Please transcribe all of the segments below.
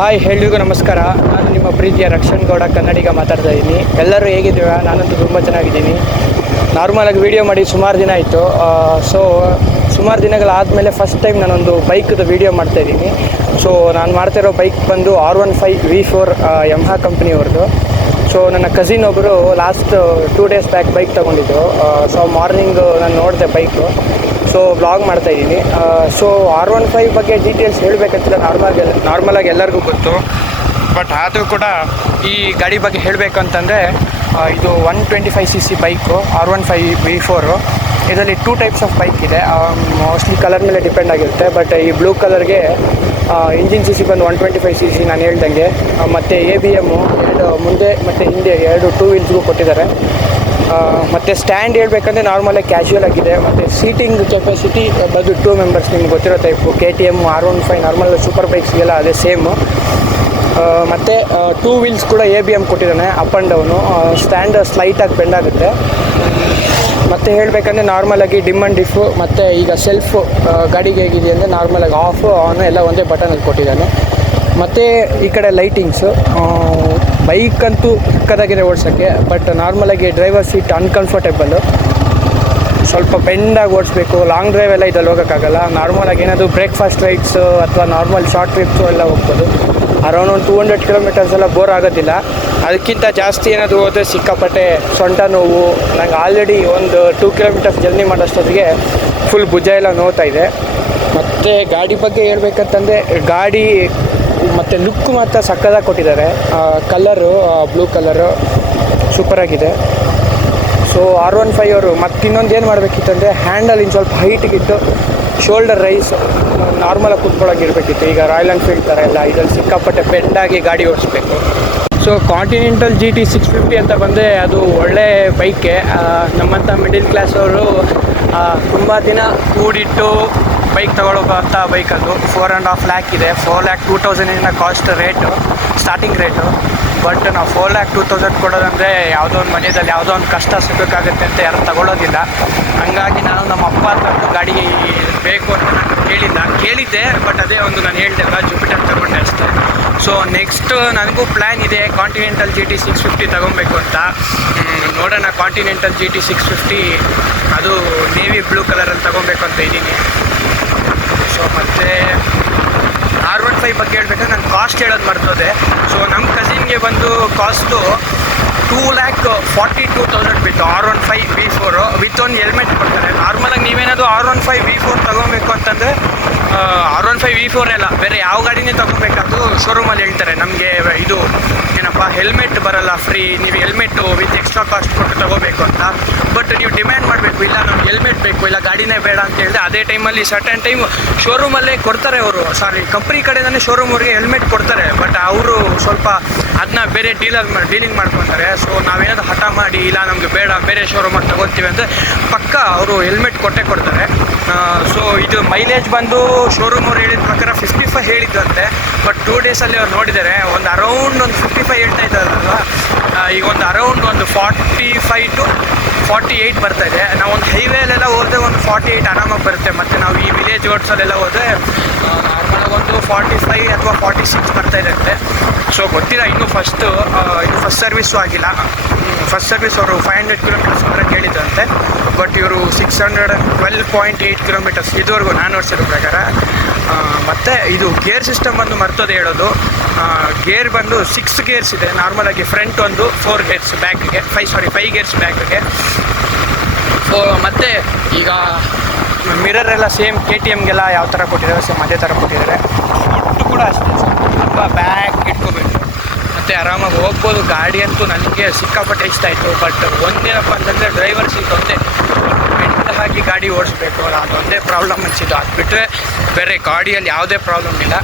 Hi, ಎಲ್ರಿಗೂ ನಮಸ್ಕಾರ. ನಾನು ನಿಮ್ಮ ಪ್ರೀತಿಯ ರಕ್ಷಣ್ ಗೌಡ ಕನ್ನಡಿಗ ಮಾತಾಡ್ತಾ ಇದ್ದೀನಿ. ಎಲ್ಲರೂ ಹೇಗಿದ್ದೀರಾ? ನಾನಂತೂ ತುಂಬ ಚೆನ್ನಾಗಿದ್ದೀನಿ. ನಾರ್ಮಲಾಗಿ ವೀಡಿಯೋ ಮಾಡಿ ಸುಮಾರು ದಿನ ಆಯಿತು. ಸುಮಾರು ದಿನಗಳಾದಮೇಲೆ ಫಸ್ಟ್ ಟೈಮ್ ನಾನೊಂದು ಬೈಕ್ದು ವೀಡಿಯೋ ಮಾಡ್ತಾಯಿದ್ದೀನಿ. ಸೊ ನಾನು ಮಾಡ್ತಾಯಿರೋ ಬೈಕ್ ಬಂದು R15 V4 ಯಮಹಾ ಕಂಪ್ನಿಯವ್ರದ್ದು. ಸೊ ನನ್ನ ಕಸಿನ್ ಒಬ್ಬರು ಲಾಸ್ಟ್ 2 ಡೇಸ್ ಬ್ಯಾಕ್ ಬೈಕ್ ತೊಗೊಂಡಿದ್ದು. ಸೊ ಮಾರ್ನಿಂಗ್ ನಾನು ನೋಡಿದೆ ಬೈಕು. ಸೊ ವ್ಲಾಗ್ ಮಾಡ್ತಾಯಿದ್ದೀನಿ. ಸೊ R15 ಬಗ್ಗೆ ಡೀಟೇಲ್ಸ್ ಹೇಳಬೇಕಂತಿಲ್ಲ, ನಾರ್ಮಲಾಗಿ ಎಲ್ಲರಿಗೂ ಗೊತ್ತು. ಬಟ್ ಆದರೂ ಕೂಡ ಈ ಗಾಡಿ ಬಗ್ಗೆ ಹೇಳಬೇಕು ಅಂತಂದರೆ, ಇದು 125cc ಬೈಕು R15 V4. ಇದರಲ್ಲಿ 2 ಟೈಪ್ಸ್ ಆಫ್ ಬೈಕ್ ಇದೆ. ಮೋಸ್ಟ್ಲಿ ಕಲರ್ ಮೇಲೆ ಡಿಪೆಂಡ್ ಆಗಿರುತ್ತೆ. ಬಟ್ ಈ ಬ್ಲೂ ಕಲರ್ಗೆ ಇಂಜಿನ್ CC ಬಂದು 125cc ನಾನು ಹೇಳ್ದಂಗೆ. ಮತ್ತು ABM ಎರಡು ಮುಂದೆ ಮತ್ತು ಹಿಂದೆ 2 2 ವೀಲ್ಸ್ಗೂ ಕೊಟ್ಟಿದ್ದಾರೆ. ಮತ್ತು ಸ್ಟ್ಯಾಂಡ್ ಹೇಳ್ಬೇಕಂದ್ರೆ ನಾರ್ಮಲಾಗಿ ಕ್ಯಾಶುವಲ್ ಆಗಿದೆ. ಮತ್ತು ಸೀಟಿಂಗ್ ಕೆಪಾಸಿಟಿ ಬಂದು 2 ಮೆಂಬರ್ಸ್, ನಿಮ್ಗೆ ಗೊತ್ತಿರೋ type KTM R15 normal super ಬೈಕ್ಸ್ಗೆಲ್ಲ ಅದೇ ಸೇಮು. ಮತ್ತು 2 ವೀಲ್ಸ್ ಕೂಡ ABM ಕೊಟ್ಟಿದ್ದಾನೆ, ಅಪ್ ಆ್ಯಂಡ್ ಡೌನು. ಸ್ಟ್ಯಾಂಡ್ ಸ್ಲೈಟಾಗಿ ಬೆಂಡ್ ಆಗುತ್ತೆ. ಮತ್ತು ಹೇಳಬೇಕಂದ್ರೆ ನಾರ್ಮಲಾಗಿ ಡಿಮ್ ಆ್ಯಂಡ್ ಡಿಫು, ಮತ್ತು ಈಗ ಸೆಲ್ಫು ಗಾಡಿಗೆ ಹೇಗಿದೆ ಅಂದರೆ ನಾರ್ಮಲಾಗಿ ಆಫು ಆನು ಎಲ್ಲ ಒಂದೇ ಬಟನಲ್ಲಿ ಕೊಟ್ಟಿದ್ದಾನೆ. ಮತ್ತು ಈ ಕಡೆ ಲೈಟಿಂಗ್ಸು. ಬೈಕ್ ಅಂತೂ ಚಿಕ್ಕದಾಗಿದೆ ಓಡಿಸೋಕ್ಕೆ. ಬಟ್ ನಾರ್ಮಲಾಗಿ ಡ್ರೈವರ್ ಸೀಟ್ ಅನ್ಕಂಫರ್ಟೇಬಲ್ಲು, ಸ್ವಲ್ಪ ಬೆಂಡಾಗಿ ಓಡಿಸ್ಬೇಕು. ಲಾಂಗ್ ಡ್ರೈವ್ ಎಲ್ಲ ಇದ್ರಲ್ಲಿ ಹೋಗೋಕ್ಕಾಗಲ್ಲ. ನಾರ್ಮಲಾಗಿ ಏನಾದರೂ ಬ್ರೇಕ್ಫಾಸ್ಟ್ ರೈಡ್ಸು ಅಥವಾ ನಾರ್ಮಲ್ ಶಾರ್ಟ್ ಟ್ರಿಪ್ಸು ಎಲ್ಲ ಹೋಗ್ಬೋದು. ಅರೌಂಡ್ ಒಂದು 200 ಕಿಲೋಮೀಟರ್ಸ್ ಎಲ್ಲ ಬೋರ್ ಆಗೋದಿಲ್ಲ. ಅದಕ್ಕಿಂತ ಜಾಸ್ತಿ ಏನಾದರೂ ಹೋದರೆ ಸಿಕ್ಕಾಪಟ್ಟೆ ಸೊಂಟ ನೋವು. ನಂಗೆ ಆಲ್ರೆಡಿ ಒಂದು 2 ಕಿಲೋಮೀಟರ್ಸ್ ಜರ್ನಿ ಮಾಡೋಷ್ಟೊತ್ತಿಗೆ ಫುಲ್ ಭುಜ ಎಲ್ಲ ನೋವ್ತಾ ಇದೆ. ಮತ್ತು ಗಾಡಿ ಬಗ್ಗೆ ಹೇಳ್ಬೇಕಂತಂದರೆ, ಗಾಡಿ ಮತ್ತು ಲುಕ್ ಮಾತ್ರ ಸಕ್ಕತ್ತಾಗಿ ಕೊಟ್ಟಿದ್ದಾರೆ. ಕಲರು ಬ್ಲೂ ಕಲರು ಸೂಪರಾಗಿದೆ. ಸೊ R15 ಅವರು ಮತ್ತು ಇನ್ನೊಂದು ಏನು ಮಾಡಬೇಕಿತ್ತಂದರೆ, ಹ್ಯಾಂಡಲ್ ಇನ್ನು ಸ್ವಲ್ಪ ಹೈಟಿಗಿಟ್ಟು ಶೋಲ್ಡರ್ ರೈಸ್ ನಾರ್ಮಲಾಗಿ ಕೂತ್ಕೊಳ್ಳೋಗಿರಬೇಕಿತ್ತು. ಈಗ ರಾಯಲ್ ಎನ್ಫೀಲ್ಡ್ ಥರ ಎಲ್ಲ ಇದರಲ್ಲಿ ಸಿಕ್ಕಾಪಟ್ಟೆ ಬೆಂಡಾಗಿ ಗಾಡಿ ಓಡಿಸ್ಬೇಕು. ಸೊ ಕಾಂಟಿನೆಂಟಲ್ GT 650 ಅಂತ ಬಂದರೆ ಅದು ಒಳ್ಳೆ ಬೈಕೆ. ನಮ್ಮಂಥ ಮಿಡಿಲ್ ಕ್ಲಾಸ್ ಅವರು ತುಂಬ ದಿನ ಕೂಡಿಟ್ಟು ಬೈಕ್ ತೊಗೊಳ್ಳೋಂಥ ಬೈಕ್ ಅದು. 4.5 lakh ಇದೆ. 4,02,000 cost rate, starting rate. But ನಾವು 4,02,000 ಕೊಡೋದಂದರೆ ಯಾವುದೋ ಒಂದು ಮನೆಯಲ್ಲಿ ಯಾವುದೋ ಒಂದು ಕಷ್ಟ ಸಿಗಬೇಕಾಗುತ್ತೆ ಅಂತ ಯಾರು ತಗೊಳ್ಳೋದಿಲ್ಲ. ಹಾಗಾಗಿ ನಾನು ನಮ್ಮ ಅಪ್ಪ ತಂದು ಗಾಡಿ ಬೇಕು ಅಂತ ನಾನು ಕೇಳಿದ್ದೆ. ಬಟ್ ಅದೇ ಒಂದು ನಾನು ಹೇಳ್ದೆಲ್ಲ, ಜುಪಿಟರ್ ತಗೊಂಡೆ ಅಷ್ಟೇ. ಸೊ ನೆಕ್ಸ್ಟ್ ನನಗೂ ಪ್ಲ್ಯಾನ್ ಇದೆ ಕಾಂಟಿನೆಂಟಲ್ GT 650 ತೊಗೊಬೇಕು ಅಂತ. ನೋಡೋಣ, ಕಾಂಟಿನೆಂಟಲ್ GT 650 ಅದು ನೇವಿ ಬ್ಲೂ ಕಲರಲ್ಲಿ ತೊಗೊಬೇಕು ಅಂತ ಇದ್ದೀನಿ. ಸೊ ಮತ್ತು R15 ಬಗ್ಗೆ ಹೇಳ್ಬೇಕಂದ್ರೆ ನಾನು ಕಾಸ್ಟ್ ಹೇಳೋದು ಮರ್ತೋದೆ. ಸೊ ನಮ್ಮ ಕಸಿನ್ಗೆ ಬಂದು ಕಾಸ್ಟು 2,42,000 ಬಿತ್ತು R15 V4 ವಿತ್ ಒಂದು ಹೆಲ್ಮೆಟ್ ಕೊಡ್ತಾರೆ. ನಾರ್ಮಲಾಗಿ ನೀವೇನಾದರೂ R15 V4 ತೊಗೊಬೇಕು ಅಂತಂದರೆ R15 V4 ಎಲ್ಲ ಬೇರೆ ಯಾವ ಗಾಡಿನೇ ತೊಗೊಬೇಕಾದ್ರು ಶೋರೂಮಲ್ಲಿ ಹೇಳ್ತಾರೆ, ನಮಗೆ ಇದು ಏನಪ್ಪ ಹೆಲ್ಮೆಟ್ ಬರೋಲ್ಲ ಫ್ರೀ, ನೀವು ಹೆಲ್ಮೆಟ್ಟು ವಿತ್ ಎಕ್ಸ್ಟ್ರಾ ಕಾಸ್ಟ್ ಕೊಟ್ಟು ತೊಗೋಬೇಕು ಅಂತ. ಬಟ್ ನೀವು ಡಿಮ್ಯಾಂಡ್ ಮಾಡಬೇಕು, ಇಲ್ಲ ನಮ್ಗೆ ಹೆಲ್ಮೆಟ್ ಬೇಕು, ಇಲ್ಲ ಗಾಡಿನೇ ಬೇಡ ಅಂತ ಹೇಳಿದ್ರೆ ಅದೇ ಟೈಮಲ್ಲಿ ಸರ್ಟನ್ ಟೈಮ್ ಶೋರೂಮಲ್ಲೇ ಕೊಡ್ತಾರೆ ಅವರು. ಕಂಪ್ನಿ ಕಡೆಯಿಂದನೇ ಶೋರೂಮ್ವ್ರಿಗೆ ಹೆಲ್ಮೆಟ್ ಕೊಡ್ತಾರೆ. ಬಟ್ ಅವರು ಸ್ವಲ್ಪ ಅದನ್ನ ಬೇರೆ ಡೀಲಿಂಗ್ ಮಾಡ್ಕೊತಾರೆ. ಸೊ ನಾವೇನಾದ್ರು ಹಠ ಮಾಡಿ ಇಲ್ಲ ನಮಗೆ ಬೇಡ ಬೇರೆ ಶೋರೂಮಲ್ಲಿ ತೊಗೊಳ್ತೀವಿ ಅಂದರೆ ಪಕ್ಕ ಅವರು ಹೆಲ್ಮೆಟ್ ಕೊಟ್ಟೇ ಕೊಡ್ತಾರೆ. ಸೊ ಇದು ಮೈಲೇಜ್ ಬಂದು ಶೋರೂಮ್ ಅವ್ರು ಹೇಳಿದ ಪ್ರಕಾರ 55 ಹೇಳಿದ್ದಂತೆ. ಬಟ್ 2 ಡೇಸಲ್ಲಿ ಅವ್ರು ನೋಡಿದ್ದಾರೆ, ಒಂದು ಅರೌಂಡ್ ಒಂದು 55 ಹೇಳ್ತಾ ಇದ್ದಾರಲ್ವ. ಈಗ ಒಂದು ಅರೌಂಡ್ ಒಂದು 45 to 48 ಬರ್ತಾಯಿದೆ. ನಾವು ಒಂದು ಹೈವೇಲೆಲ್ಲ ಹೋದರೆ ಒಂದು 48 ಆರಾಮಾಗಿ ಬರುತ್ತೆ. ಮತ್ತು ನಾವು ಈ ವಿಲೇಜ್ ರೋಡ್ಸಲ್ಲೆಲ್ಲ ಹೋದರೆ ನಾರ್ಮಲಾಗಿ ಒಂದು 45 ಅಥವಾ 46 ಬರ್ತಾಯಿರುತ್ತೆ. ಸೊ ಗೊತ್ತಿಲ್ಲ, ಇನ್ನೂ ಫಸ್ಟ್ ಸರ್ವಿಸ್ಸು ಆಗಿಲ್ಲ. ಫಸ್ಟ್ ಸರ್ವಿಸ್ ಅವರು 500 ಕಿಲೋಮೀಟರ್ಸ್ ಮಾತ್ರ ಕೇಳಿದ್ದಂತೆ. ಬಟ್ ಇವರು 612.8 ಕಿಲೋಮೀಟರ್ಸ್ ಇದುವರೆಗೂ ನಾನು ನೋಡ್ಸಿರೋ ಪ್ರಕಾರ. ಮತ್ತು ಇದು ಗೇರ್ ಸಿಸ್ಟಮ್ ಬಂದು ಮರ್ತೋದೆ ಹೇಳೋದು. ಗೇರ್ ಬಂದು 6 ಗೇರ್ಸ್ ಇದೆ. ನಾರ್ಮಲಾಗಿ ಫ್ರಂಟ್ ಒಂದು 4 ಗೇರ್ಸ್, ಬ್ಯಾಕ್ಗೆ 5 ಗೇರ್ಸ್ ಬ್ಯಾಕ್ಗೆ. ಸೊ ಮತ್ತು ಈಗ ಮಿರರ್ ಸೇಮ್ KTMಗೆಲ್ಲ ಯಾವ ಥರ ಕೊಟ್ಟಿದ್ದಾರೆ ಸೇಮ್ ಅದೇ ಥರ ಕೊಟ್ಟಿದ್ದಾರೆ. ಫುಟ್ಟು ಕೂಡ ಅಷ್ಟೇ, ಸ್ವಲ್ಪ ಬ್ಯಾಕ್ ಇಟ್ಕೋಬೇಕು ಮತ್ತು ಆರಾಮಾಗಿ ಹೋಗ್ಬೋದು. ಗಾಡಿ ಅಂತೂ ನನಗೆ ಸಿಕ್ಕಾಪಟ್ಟೆ ಇಷ್ಟ ಆಯಿತು. ಬಟ್ ಒಂದೇನಪ್ಪ ಅಂತಂದರೆ ಡ್ರೈವರ್ ಸೀಟ್ ಒಂದೇ ಹಾಕಿ ಗಾಡಿ ಓಡಿಸ್ಬೇಕು, ಅದೊಂದೇ ಪ್ರಾಬ್ಲಮ್ ಅನಿಸಿದ್ದು. ಅದು ಬಿಟ್ಟರೆ ಬೇರೆ ಗಾಡಿಯಲ್ಲಿ ಯಾವುದೇ ಪ್ರಾಬ್ಲಮ್ ಇಲ್ಲ.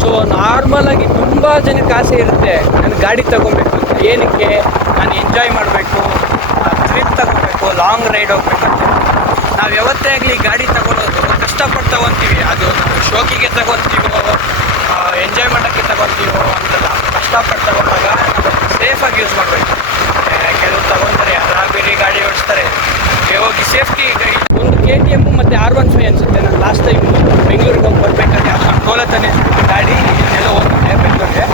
ಸೊ ನಾರ್ಮಲಾಗಿ ತುಂಬ ಜನಕ್ಕೆ ಆಸೆ ಇರುತ್ತೆ, ನಾನು ಗಾಡಿ ತೊಗೊಬೇಕು ಅಂತ. ಏನಕ್ಕೆ? ನಾನು ಎಂಜಾಯ್ ಮಾಡಬೇಕು, ಟ್ರಿಪ್ ತಗೋಬೇಕು, ಲಾಂಗ್ ರೈಡ್ ಹೋಗ್ಬೇಕಂತ. ನಾವು ಯಾವತ್ತೇ ಆಗಲಿ ಗಾಡಿ ತಗೊಳ್ಳೋದು ಕಷ್ಟಪಟ್ಟು ತೊಗೊತೀವಿ. ಅದು ನಾವು ಶೋಕಿಗೆ ತಗೊತೀವೋ ಎಂಜಾಯ್ ಮಾಡೋಕ್ಕೆ ತಗೊತೀವೋ ಅಂತಲ್ಲ, ಕಷ್ಟಪಟ್ಟು ತಗೊಂಡಾಗ ಸೇಫಾಗಿ ಯೂಸ್ ಮಾಡಬೇಕು. ಕೆಲವು ತಗೊಂತಾರೆ ಬೇರೆ ಗಾಡಿ ಓಡಿಸ್ತಾರೆ, ಹೋಗಿ ಸೇಫ್ಟಿ ಒಂದು KTM ಮತ್ತು R15 ಅನಿಸುತ್ತೆ. ನಾನು ಲಾಸ್ಟ್ ಟೈಮ್ ಬೆಂಗಳೂರಿಗೆ ಹೋಗಿ ಬರಬೇಕಾದ್ರೆ ಟೋಲತಾನೆ ಗಾಡಿ ಎಲ್ಲ ಹೋಗ್ತಿದ್ದೆ ಬೆಂಗಳೂರಿಗೆ.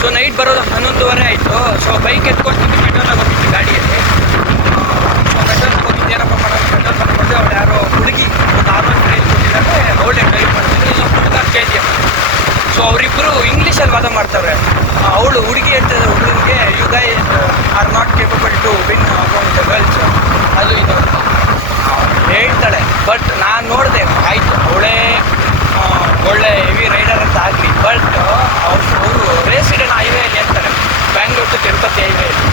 ಸೊ ನೈಟ್ ಬರೋದು 11:30 ಆಯಿತು. ಸೊ ಬೈಕ್ ಎತ್ಕೊಳ್ತಿದ್ದು ಪೆಟ್ರೋಲಾಗಿ ಹೋಗಿತ್ತು ಗಾಡಿಯಲ್ಲಿ. ಸೊ ಪೆಟ್ರೋಲಾಗಿ ಹೋಗಿದ್ದು ಏನಪ್ಪ ಮಾಡೋದು, ಪೆಟ್ರೋಲ್ ಬಂದ್ಬಿಟ್ಟು ಅವ್ರು ಯಾರೋ ಹುಡುಗಿ ಒಂದು R15 ಕೊಟ್ಟಿದ್ದಾರೆ, ಅವಳೇ ಡ್ರೈವ್ ಮಾಡ್ತಿದ್ರು, ಇನ್ನೊಂದು ಹುಡುಗ KTM. ಸೊ ಅವರಿಬ್ಬರು ಇಂಗ್ಲೀಷಲ್ಲಿ ವಾದ ಮಾಡ್ತಾರೆ. ಅವಳು ಹುಡುಗಿ ಹೇಳ್ತಿದ್ದಾರೆ ಹುಡುಗನಿಗೆ, you guys are not capable to win amount the girls, ಅದು ಇದು ಹೇಳ್ತಾಳೆ. ಬಟ್ ನಾನು ನೋಡಿದೆ, ಆಯಿತು ಅವಳೇ ಒಳ್ಳೆ ಹೆವಿ ರೈಡರ್ ಅಂತ ಆಗಲಿ, ಬಟ್ ಅವರು ರೇಸ್ ಇಡೋಣ ಹೈವೇಲಿ ಅಂತಾರೆ, ಬ್ಯಾಂಗ್ಳೂರ್ ಟು ತಿರುಪತಿ ಹೈವೇಲಿ.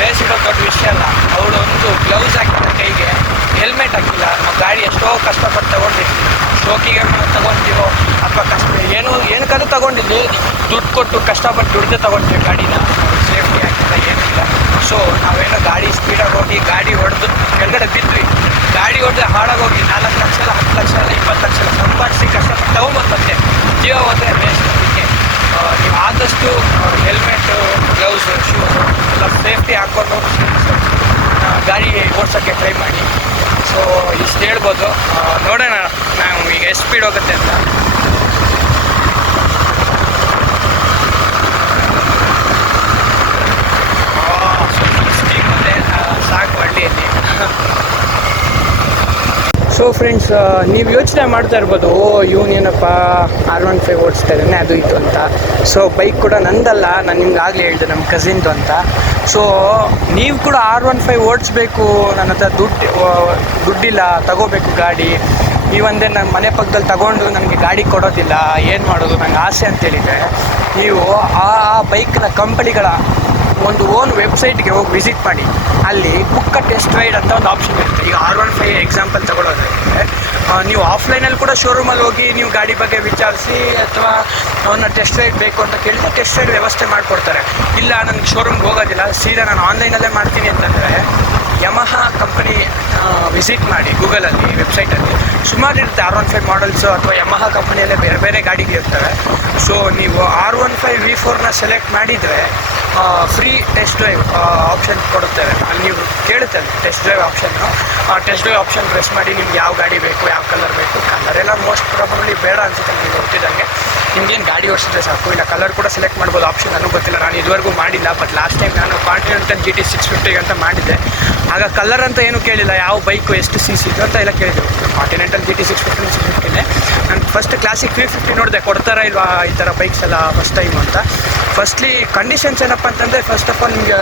ರೇಸ್ ಇಡೋದು ದೊಡ್ಡ ವಿಷಯ ಅಲ್ಲ. ಅವಳು ಒಂದು ಗ್ಲೌಸ್ ಹಾಕಿಲ್ಲ ಕೈಗೆ, ಹೆಲ್ಮೆಟ್ ಹಾಕಿಲ್ಲ. ನಾವು ಗಾಡಿ ಎಷ್ಟೋ ಕಷ್ಟಪಟ್ಟು ತೊಗೊಂಡಿರ್ತೀವಿ, ಶೋಕಿಗೆ ತೊಗೊಳ್ತೀವೋ ಅಥವಾ ಏನಕ್ಕಾದ್ರೂ ತೊಗೊಂಡಿದ್ವಿ, ದುಡ್ಡು ಕೊಟ್ಟು ಕಷ್ಟಪಟ್ಟು ದುಡ್ಡು ತೊಗೊಳ್ತೀವಿ ಗಾಡಿನ, ಸೇಫ್ಟಿ ಹಾಕಿಲ್ಲ ಏನಿಲ್ಲ. ಸೊ ನಾವೇನೋ ಗಾಡಿ ಸ್ಪೀಡಾಗಿ ಹೋಗಿ ಗಾಡಿ ಹೊಡೆದು ಕೆಳಗಡೆ ಬಿದ್ವಿ. ಗಾಡಿ ಹೊಡೆದ್ರೆ ಹಾಳಾಗೋಗಿ 4 ಲಕ್ಷ 10 ಲಕ್ಷ 20 ಲಕ್ಷ ಸಂಪಾದಿಸಿ ಕಷ್ಟಪಟ್ಟು ತೊಗೊಂಬಂತೆ ಜೀವ ಹೋದರೆ ವೇಸ್ಟ್. ಅದಕ್ಕೆ ನೀವು ಆದಷ್ಟು ಹೆಲ್ಮೆಟ್ಟು, ಗ್ಲೌಸ್, ಶೂಸು ಎಲ್ಲ ಸೇಫ್ಟಿ ಹಾಕ್ಕೊಂಡು ಗಾಡಿ ಓಡಿಸೋಕ್ಕೆ ಟ್ರೈ ಮಾಡಿ. ಸೊ ಇಷ್ಟು ಹೇಳ್ಬೋದು. ನೋಡೋಣ ನಾವು ಈಗ ಎಷ್ಟು ಸ್ಪೀಡ್ ಹೋಗುತ್ತೆ ಅಂತ. ಸಾಕು ಹಳ್ಳಿಯಲ್ಲಿ. ಸೊ ಫ್ರೆಂಡ್ಸ್, ನೀವು ಯೋಚನೆ ಮಾಡ್ತಾ ಇರ್ಬೋದು, ಇವನೇನಪ್ಪ R15 ಓಡಿಸ್ತಾ ಇದ್ದಾನೆ ಅದು ಇದು ಅಂತ. ಸೊ ಬೈಕ್ ಕೂಡ ನಂದಲ್ಲ, ನಾನು ನಿಮ್ಗೆ ಆಗಲೇ ಹೇಳಿದೆ ನಮ್ಮ ಕಸಿನ್ದು ಅಂತ. ಸೊ ನೀವು ಕೂಡ R15 ಓಡಿಸ್ಬೇಕು, ನನ್ನ ಹತ್ರ ದುಡ್ಡಿಲ್ಲ, ತಗೋಬೇಕು ಗಾಡಿ. ನೀವಂದರೆ ನನ್ನ ಮನೆ ಪಕ್ಕದಲ್ಲಿ ತಗೊಂಡು ನನಗೆ ಗಾಡಿ ಕೊಡೋದಿಲ್ಲ, ಏನು ಮಾಡೋದು, ನನಗೆ ಆಸೆ ಅಂತೇಳಿದರೆ ನೀವು ಆ ಬೈಕ್ನ ಕಂಪನಿಗಳ ಒಂದು ಓನ್ ವೆಬ್ಸೈಟ್ಗೆ ಹೋಗಿ ವಿಸಿಟ್ ಮಾಡಿ. ಅಲ್ಲಿ ಬುಕ್ ಟೆಸ್ಟ್ ರೈಡ್ ಅಂತ ಒಂದು ಆಪ್ಷನ್ ಇರುತ್ತೆ. ಈಗ R15 ಎಕ್ಸಾಂಪಲ್ ತಗೊಳ್ಳೋದಾದರೆ ನೀವು ಆಫ್ಲೈನಲ್ಲಿ ಕೂಡ ಶೋರೂಮಲ್ಲಿ ಹೋಗಿ ನೀವು ಗಾಡಿ ಬಗ್ಗೆ ವಿಚಾರಿಸಿ, ಅಥವಾ ಅವನ್ನ ಟೆಸ್ಟ್ ರೈಡ್ ಬೇಕು ಅಂತ ಕೇಳಿದ್ರೆ ಟೆಸ್ಟ್ ರೈಡ್ ವ್ಯವಸ್ಥೆ ಮಾಡಿಕೊಡ್ತಾರೆ. ಇಲ್ಲ ನನಗೆ ಶೋರೂಮ್ಗೆ ಹೋಗೋದಿಲ್ಲ, ಸೀದಾ ನಾನು ಆನ್ಲೈನಲ್ಲೇ ಮಾಡ್ತೀನಿ ಅಂತಂದರೆ ಯಮಹಾ ಕಂಪನಿ ವಿಸಿಟ್ ಮಾಡಿ. ಗೂಗಲಲ್ಲಿ ವೆಬ್ಸೈಟಲ್ಲಿ ಸುಮಾರು ಇರುತ್ತೆ R15 ಮಾಡಲ್ಸು, ಅಥವಾ ಯಮಹಾ ಕಂಪನಿಯಲ್ಲೇ ಬೇರೆ ಬೇರೆ ಗಾಡಿಗೆ ಇರ್ತವೆ. ಸೊ ನೀವು R15 V4ನ ಸೆಲೆಕ್ಟ್ ಮಾಡಿದರೆ ಫ್ರೀ ಟೆಸ್ಟ್ ಡ್ರೈವ್ ಆಪ್ಷನ್ ಕೊಡುತ್ತೇವೆ. ಅಲ್ಲಿ ನೀವು ಕೇಳುತ್ತೆ test drive option. Test drive option press ಮಾಡಿ ನಿಮ್ಗೆ ಯಾವ ಗಾಡಿ ಬೇಕು, ಯಾವ ಕಲರ್ ಬೇಕು. ಕಲರೆಲ್ಲ ಮೋಸ್ಟ್ ಪ್ರಾಬಬ್ಲಿ ಬೇಡ ಅನಿಸುತ್ತೆ ನನಗೆ ಗೊತ್ತಿದ್ದಂಗೆ. ನಿಮ್ಗೇನು ಗಾಡಿ ಓಡಿಸಿದ್ರೆ ಸಾಕು. ಇಲ್ಲ ಕಲರ್ ಕೂಡ ಸೆಲೆಕ್ಟ್ ಮಾಡ್ಬೋದು, ಆಪ್ಷನ್ ನನಗೂ ಗೊತ್ತಿಲ್ಲ, ನಾನು ಇದುವರೆಗೂ ಮಾಡಿಲ್ಲ. ಬಟ್ ಲಾಸ್ಟ್ ಟೈಮ್ ನಾನು ಕಾಂಟಿನೆಂಟಲ್ GT 650 ಅಂತ ಮಾಡಿದ್ದೆ. ಆಗ ಕಲರ್ ಅಂತ ಏನು ಕೇಳಿಲ್ಲ, ಯಾವ ಬೈಕು ಎಷ್ಟು CC ಇದು ಅಂತ ಎಲ್ಲ ಕೇಳಿದ್ರು. ಕಾಂಟಿನೆಂಟಲ್ GT 650 ನಾನು ಫಸ್ಟ್ ಕ್ಲಾಸಿಕ್ 350 ನೋಡಿದೆ, ಕೊಡ್ತಾರಾ ಇಲ್ವಾ ಈ ಥರ ಬೈಕ್ಸ್ ಎಲ್ಲ ಫಸ್ಟ್ ಟೈಮ್ ಅಂತ. ಫಸ್ಟ್ಲಿ ಕಂಡೀಷನ್ಸ್ ಏನಪ್ಪ ಅಂತಂದರೆ, ಫಸ್ಟ್ ಆಫ್ ಆಲ್ ನಿಮಗೆ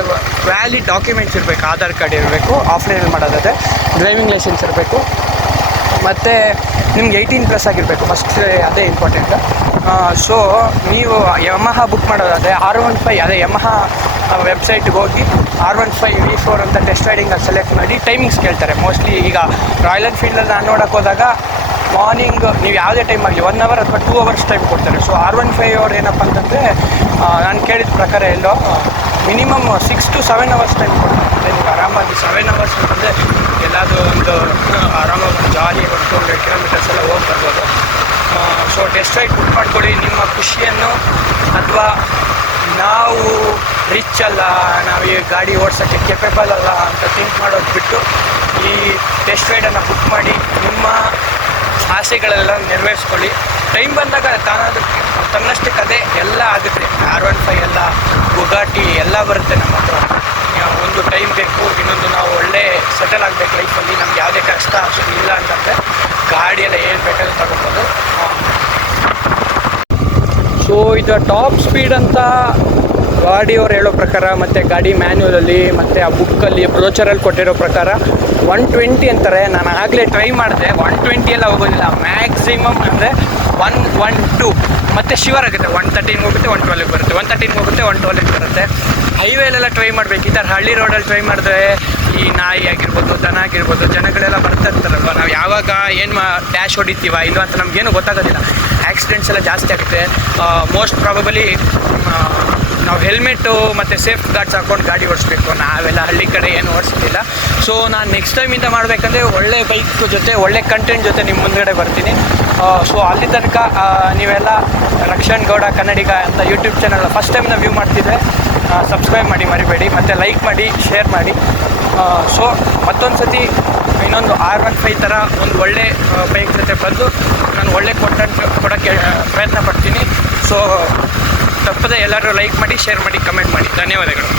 ವ್ಯಾಲಿಡ್ ಡಾಕ್ಯುಮೆಂಟ್ಸ್ ಇರಬೇಕು. ಆಧಾರ್ ಕಾರ್ಡ್ ಇರಬೇಕು, ಆಫ್ಲೈನಲ್ಲಿ ಮಾಡೋದಾದರೆ ಡ್ರೈವಿಂಗ್ ಲೈಸೆನ್ಸ್ ಇರಬೇಕು, ಮತ್ತು ನಿಮ್ಗೆ 18+ ಆಗಿರಬೇಕು. ಫಸ್ಟ್ ಅದೇ ಇಂಪಾರ್ಟೆಂಟ್. ಸೊ ನೀವು ಯಮಹಾ ಬುಕ್ ಮಾಡೋದಾದರೆ R15 ಅದೇ ಯಮಹಾ ವೆಬ್ಸೈಟ್ಗೆ ಹೋಗಿ R15 V4 ಅಂತ ಟೆಸ್ಟ್ ರೈಡಿಂಗಲ್ಲಿ ಸೆಲೆಕ್ಟ್ ಮಾಡಿ ಟೈಮಿಂಗ್ಸ್ ಕೇಳ್ತಾರೆ. ಮೋಸ್ಟ್ಲಿ ಈಗ ರಾಯಲ್ ಎನ್ಫೀಲ್ಡಲ್ಲಿ ನಾನು ನೋಡೋಕ್ಕೆ ಹೋದಾಗ ಮಾರ್ನಿಂಗ್ ನೀವು ಯಾವುದೇ ಟೈಮ್ ಆಗಲಿ 1 ಅವರ್ ಅಥವಾ 2 ಅವರ್ಸ್ ಟೈಮ್ ಕೊಡ್ತಾರೆ. ಸೊ R15 ಅವ್ರು ಏನಪ್ಪ ಅಂತಂದರೆ ನಾನು ಕೇಳಿದ ಪ್ರಕಾರ ಎಲ್ಲೋ ಮಿನಿಮಮ್ 6 to 7 ಅವರ್ಸ್ ಟೈಮ್ ಕೊಡ್ತಾರೆ. ನೀವು ಆರಾಮಾಗಿ 7 ಅವರ್ಸ್ ಅಂತಂದರೆ ಎಲ್ಲಾದರೂ ಒಂದು ಆರಾಮಾಗಿ ಜಾಲಿ 200 ಕಿಲೋಮೀಟರ್ಸ್ ಎಲ್ಲ ಹೋಗಿ ಬರ್ಬೋದು. ಸೊ ಟೆಸ್ಟ್ ರೈಡ್ ಬುಕ್ ಮಾಡ್ಕೊಳ್ಳಿ. ನಿಮ್ಮ ಖುಷಿಯನ್ನು, ಅಥವಾ ನಾವು ರಿಚ್ ಅಲ್ಲ, ನಾವು ಈ ಗಾಡಿ ಓಡಿಸೋಕ್ಕೆ ಕೆಪೇಬಲ್ ಅಲ್ಲ ಅಂತ ಥಿಂಕ್ ಮಾಡೋದು ಬಿಟ್ಟು ಈ ಟೆಸ್ಟ್ ರೈಡನ್ನು ಬುಕ್ ಮಾಡಿ ನಿಮ್ಮ ಆಸೆಗಳೆಲ್ಲ ನೆರವೇರಿಸ್ಕೊಳ್ಳಿ. ಟೈಮ್ ಬಂದಾಗ ತನ್ನಷ್ಟಕ್ಕೆ ಅದೇ ಎಲ್ಲ ಆಗುತ್ತೆ. R15 ಎಲ್ಲ ಬುಗಾಟಿ ಎಲ್ಲ ಬರುತ್ತೆ ನಮ್ಮ ಹತ್ರ. ಒಂದು ಟೈಮ್ ಬೇಕು, ಇನ್ನೊಂದು ನಾವು ಒಳ್ಳೆ ಸೆಟಲ್ ಆಗಬೇಕು ಲೈಫಲ್ಲಿ, ನಮ್ಗೆ ಯಾವುದೇ ಕಷ್ಟ ಅಷ್ಟು ಇಲ್ಲ ಅಂತಂದರೆ ಗಾಡಿಯೆಲ್ಲ ಏನು ಬೇಕಾದ್ರೂ ತಗೋಬೋದು. ಸೊ ಇದು ಟಾಪ್ ಸ್ಪೀಡ್ ಅಂತ ಗಾಡಿಯವ್ರು ಹೇಳೋ ಪ್ರಕಾರ, ಮತ್ತು ಗಾಡಿ ಮ್ಯಾನ್ಯುವಲಲ್ಲಿ ಮತ್ತು ಆ ಬುಕ್ಕಲ್ಲಿ ಬ್ರೋಚರಲ್ಲಿ ಕೊಟ್ಟಿರೋ ಪ್ರಕಾರ 120 ಅಂತಾರೆ. ನಾನು ಆಗಲೇ ಟ್ರೈ ಮಾಡಿದೆ, 120 ಎಲ್ಲ ಹೋಗೋದಿಲ್ಲ. ಮ್ಯಾಕ್ಸಿಮಮ್ ಅಂದರೆ 112 ಮತ್ತು ಶಿವರ್ ಆಗುತ್ತೆ. 113 ಹೋಗುತ್ತೆ, 112 ಬರುತ್ತೆ, 113 ಹೋಗುತ್ತೆ, 112 ಬರುತ್ತೆ. ಹೈವೇಲೆಲ್ಲ ಟ್ರೈ ಮಾಡಬೇಕು. ಈ ಥರ ಹಳ್ಳಿ ರೋಡಲ್ಲಿ ಟ್ರೈ ಮಾಡಿದ್ರೆ ಈ ನಾಯಿ ಆಗಿರ್ಬೋದು, ದನ ಆಗಿರ್ಬೋದು, ಜನಗಳೆಲ್ಲ ಬರ್ತಾ ಇರ್ತಾರಲ್ವ, ನಾವು ಯಾವಾಗ ಏನು ಡ್ಯಾಶ್ ಹೊಡಿತೀವ ಇಲ್ಲ ಅಂತ ನಮಗೇನು ಗೊತ್ತಾಗೋದಿಲ್ಲ. ಆಕ್ಸಿಡೆಂಟ್ಸ್ ಎಲ್ಲ ಜಾಸ್ತಿ ಆಗುತ್ತೆ. ಮೋಸ್ಟ್ ಪ್ರಾಬಬಲಿ ನಾವು ಹೆಲ್ಮೆಟ್ಟು ಮತ್ತು ಸೇಫ್ಟಿ ಗಾರ್ಡ್ಸ್ ಹಾಕ್ಕೊಂಡು ಗಾಡಿ ಓಡಿಸ್ಬೇಕು. ನಾವೆಲ್ಲ ಹಳ್ಳಿ ಕಡೆ ಏನು ಓಡಿಸೋದಿಲ್ಲ. ಸೊ ನಾನು ನೆಕ್ಸ್ಟ್ ಟೈಮಿಂದ ಮಾಡಬೇಕಂದ್ರೆ ಒಳ್ಳೆ ಬೈಕ್ ಜೊತೆ, ಒಳ್ಳೆ ಕಂಟೆಂಟ್ ಜೊತೆ ನಿಮ್ಮ ಮುಂದ್ಗಡೆ ಬರ್ತೀನಿ. ಸೊ ಅಲ್ಲಿ ತನಕ ನೀವೆಲ್ಲ ರಕ್ಷಣ್ ಗೌಡ ಕನ್ನಡಿಗ ಅಂತ ಯೂಟ್ಯೂಬ್ ಚಾನಲ್ ಫಸ್ಟ್ ಟೈಮ್ನ ವ್ಯೂ ಮಾಡ್ತಿದ್ರೆ ಸಬ್ಸ್ಕ್ರೈಬ್ ಮಾಡಿ ಮರಿಬೇಡಿ, ಮತ್ತು ಲೈಕ್ ಮಾಡಿ, ಶೇರ್ ಮಾಡಿ. ಸೊ ಮತ್ತೊಂದು ಸತಿ ಇನ್ನೊಂದು R15 ಥರ ಒಂದು ಒಳ್ಳೆ ಬೈಕ್ ಜೊತೆ ಬಂದು ನಾನು ಒಳ್ಳೆ ಕಂಟೆಂಟ್ ಕೊಡೋಕ್ಕೆ ಪ್ರಯತ್ನ ಪಡ್ತೀನಿ. ಸೊ ತಪ್ಪದೆ ಎಲ್ಲರೂ ಲೈಕ್ ಮಾಡಿ, ಶೇರ್ ಮಾಡಿ, ಕಮೆಂಟ್ ಮಾಡಿ. ಧನ್ಯವಾದಗಳು.